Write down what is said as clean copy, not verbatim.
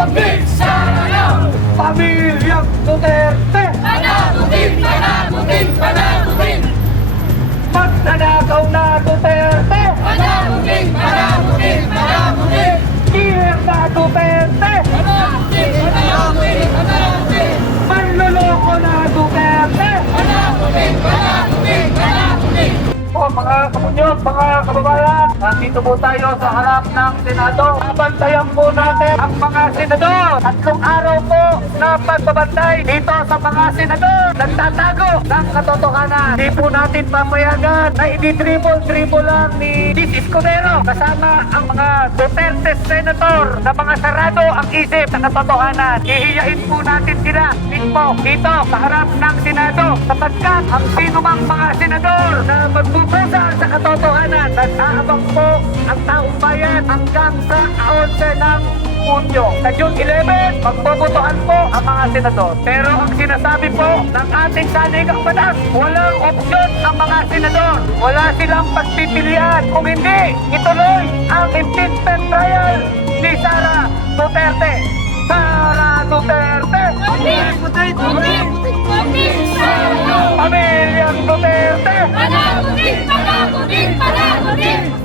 Convict Sara now! Pamilyang Duterte! Panagutin! Panagutin! Panagutin! Magnanakaw na Duterte! Panagutin! Panagutin! Panagutin! Killer na Duterte! Panagutin! Panagutin! Panagutin! Manloloko na Duterte! Panagutin! Panagutin! Panagutin! O mga kapunyog, mga kababayan, nandito po tayo sa harap ng Senado. Abantayan po natin ang mga senador. 3 araw po na pagbabantay dito sa mga senador. Nagtatago ng katotohanan. Di po natin papayagan na i-dribble lang ni Diz Escudero kasama ang mga Duterte senator na mga sarado ang isip sa katotohanan. Ihiyain po natin sila mismo dito sa harap ng Senado sapagkat ang sinumang mga senador na magbubusa sa katotohanan nag-aabang po ang taong bayan hanggang sa 11 ng Hunyo. Sa June 11, magbobotohan po ang mga senador. Pero ang sinasabi po ng ating saligang batas, walang opsyon ang mga senador. Wala silang pagpipilian kung hindi ituloy ang impeachment trial ni Sara Duterte. Sara Duterte!